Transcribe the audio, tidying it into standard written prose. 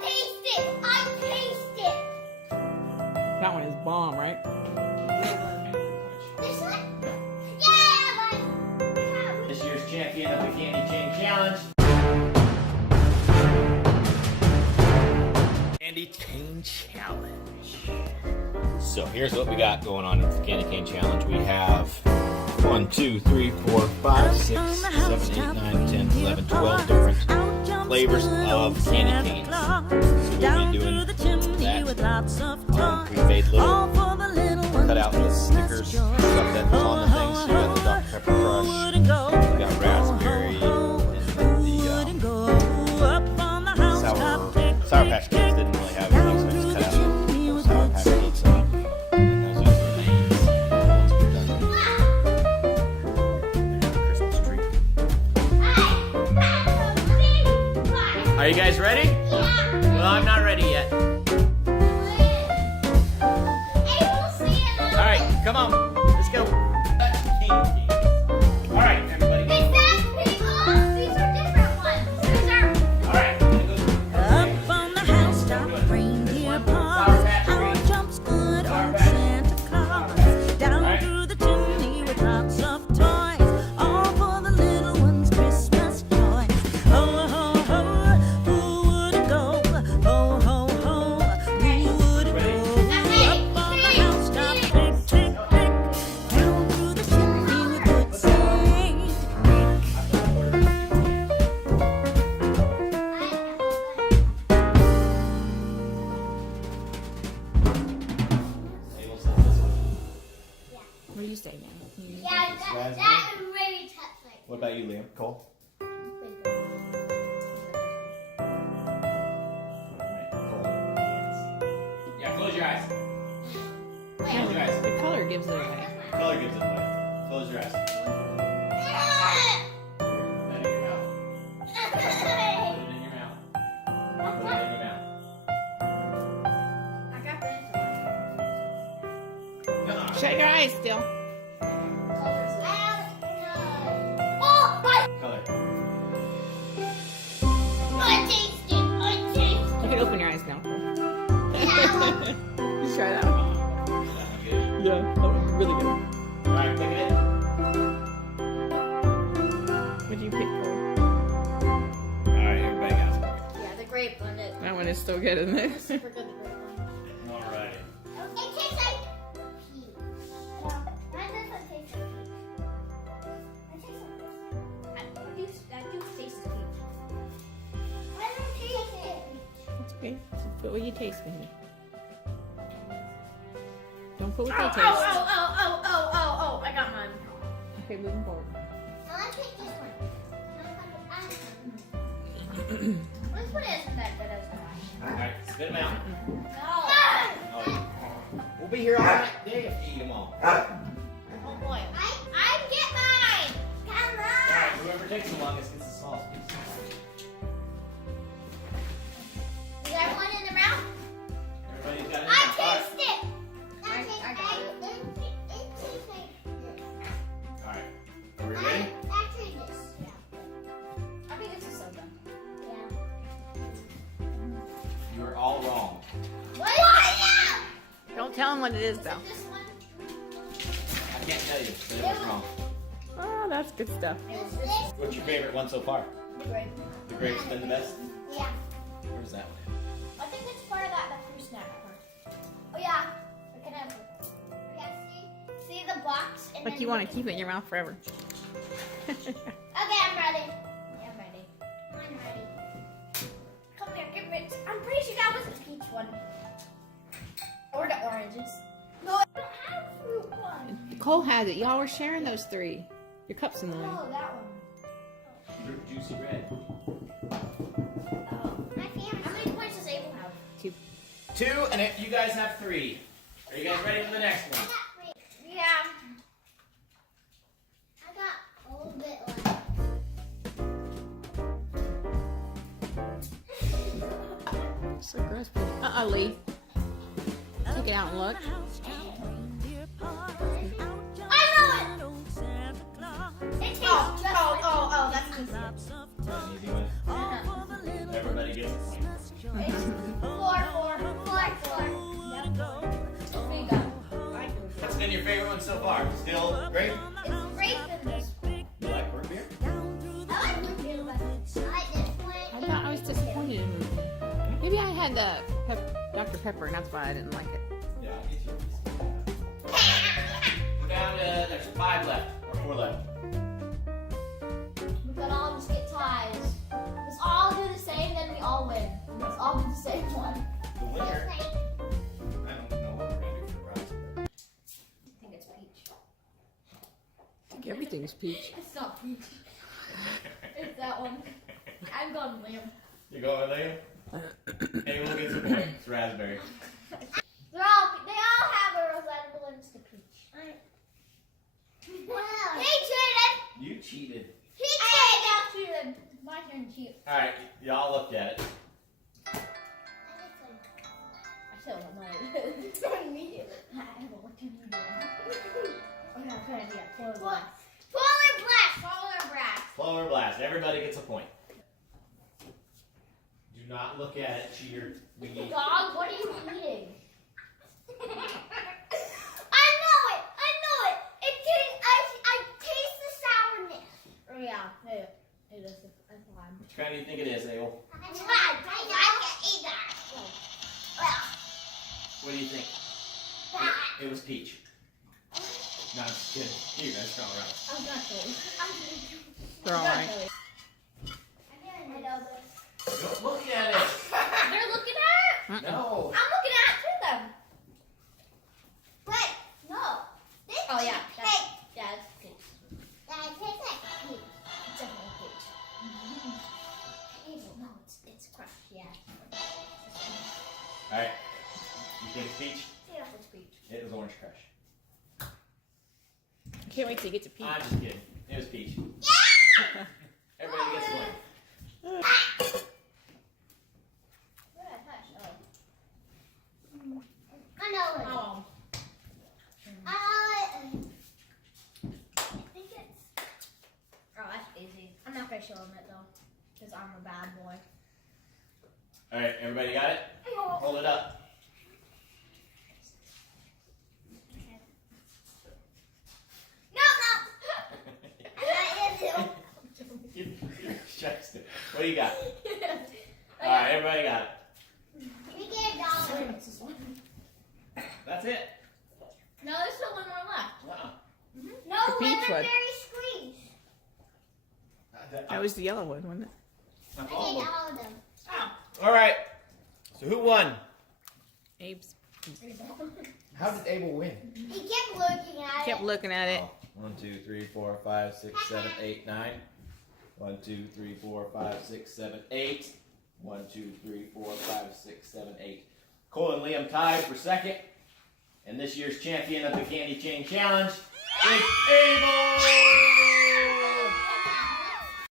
taste it. I taste it. That one is bomb, right? This one? Yeah, This year's champion of the Candy Cane Challenge. Candy Cane Challenge. So here's what we got going on with the Candy Cane Challenge. We have 1, 2, 3, 4, 5, 6, 7, 8, 9, 10, 11, 12 different flavors of candy canes. So we'll be doing that. We made little cut-out little stickers, stuff that's on the thing. So you got the Dr. Pepper Crush, you got raspberry, and the Sour Patch Kids didn't really have anything, so I just cut out little Sour Patch Kids. And those are the names. Once we're done, Christmas tree. Are you guys ready? yeah. Well, I'm not ready yet. All right, come on, let's go. All right, everybody. These are different ones. These are. All right. Up on the housetop, reindeer paws, out jumps good old Santa Claus. Down through the chimney with lots of toys, all for the little ones' Christmas joy. Ho, ho, ho, who wouldn't go? Ho, ho, ho, who wouldn't go? Up on the housetop, click, click, click, down through the chimney with good Saint Nick. What do you say, man? Yeah, that really touched me. What about you, Liam? Cole? Yeah, close your eyes. Close your eyes. The color gives it away. Color gives it away. Close your eyes. Put it in your mouth. Put it in your mouth. Put it in your mouth. I got this Come on. Shut your eyes still. one. Oh, my. Color. I taste it. I taste You can open your eyes now. it. You try that one. Sound good. Yeah, that was really good. All right, look at it. What do you pick for? All right, everybody got it. Yeah, the grape one is That one is so good, isn't it? super good. The grape one. All right. It tastes like peach. That doesn't taste like peach. It tastes like peach. I do taste the peach. I don't taste it. It's okay. Put what you taste in it. Don't put what Oh, they oh, taste. oh, oh, I got mine. Okay, moving forward. I take this one. Let's put it in that as All right, spit them out. No. Oh, we'll be here all night day if you eat them all. Oh boy. I get mine. Come All on. right, whoever takes the longest gets the smallest piece. You got one in the mouth? Everybody's got it. I taste it. I got it. It tastes like this. All right, are we ready? Actually, this. Yeah. I think it's a soda. Yeah. You are all wrong. What? Don't tell them what it is, though. This one? I can't tell you, but it was wrong. Oh, that's good stuff. Is this What's your favorite one so far? the grape? The grape's been the best? Yeah. Where's that one? I think it's part of that fruit snack. Oh yeah. We can have. Yeah. See the box. And Like then you want to keep it in your mouth forever. Okay, I'm ready. Yeah, I'm ready. I'm ready. Come here, get rich. I'm pretty sure that was the peach one. Or the oranges. No, I don't have fruit one. Cole has it. Y'all were sharing those three. Your cup's in the way. Oh, that one. Juicy red. Oh. My family. How many points does Abel have? 2. 2, and if you guys have 3. Are you guys ready for the next I one? got 3. Yeah. I got a little bit left. So gross. Lee. Take it out and look. I know it. It tastes just like Oh, that's An easy one. Everybody gets a point. It's everyone so far? Still great? It's great than this. You like root beer? I like root beer, but I like this one. I thought I was disappointed in root beer. Maybe I had the Dr. Pepper, and that's why I didn't like it. Yeah, I'll get you a piece. We're down to, there's 5 left, or 4 left. We could all just get ties. Let's all do the same, then we all win. Let's all do the same one. The winner, I don't know what we're going to do for the prize. I think it's peach. I think everything's peach. It's not peach. It's that one. I'm going Liam. You going with Liam? Abel gets a point. It's raspberry. They all have a resemblance to peach. He cheated! You cheated. He cheated! I cheated. My turn to cheat. Alright, y'all looked at it. I still don't know what it is. It's on me. What can you do? Okay, I'm trying to get polar blast. Polar blast! Polar blast! Polar blast. Everybody gets a point. Do not look at it, cheater. We need. Dog, what are you eating? I know it! I know it! I taste the sourness. Oh yeah, it is. That's lime. Which kind do you think it is, Abel? It's lime. I can eat that. What do you think? It was peach. No, I'm just kidding. You guys are all right. I'm not kidding. They're all right. I know this. Don't look at it. They're looking at it? No. I'm looking at it to them. Wait, no. This oh yeah, that's peach. That tastes like peach. It's definitely peach. No, it's crushed. Yeah. All right. You think it's peach? Yeah, it's peach. It was orange crush. I can't wait till you get to peach. I'm just kidding. It was peach. Yeah. Everybody gets one. What did I touch? Oh. I know it. Oh. I think it's. Oh, that's easy. I'm not gonna show him it though, because I'm a bad boy. All right, everybody got it? Hold it up. What do you got? All right, everybody got it. We get $1. That's it. No, there's still one more left. Wow. No, The peach lemon one. berry squeeze. That was the yellow one, wasn't it? I did all of them. Oh. All right. So who won? Abe's. How did Abel win? He kept looking at Kept looking at it. 1, 2, 3, 4, 5, 6, 7, 8, 9. 1, 2, 3, 4, 5, 6, 7, 8. 1, 2, 3, 4, 5, 6, 7, 8. Kole and Liam tied for second. And this year's champion of the Candy Chain Challenge is Abel!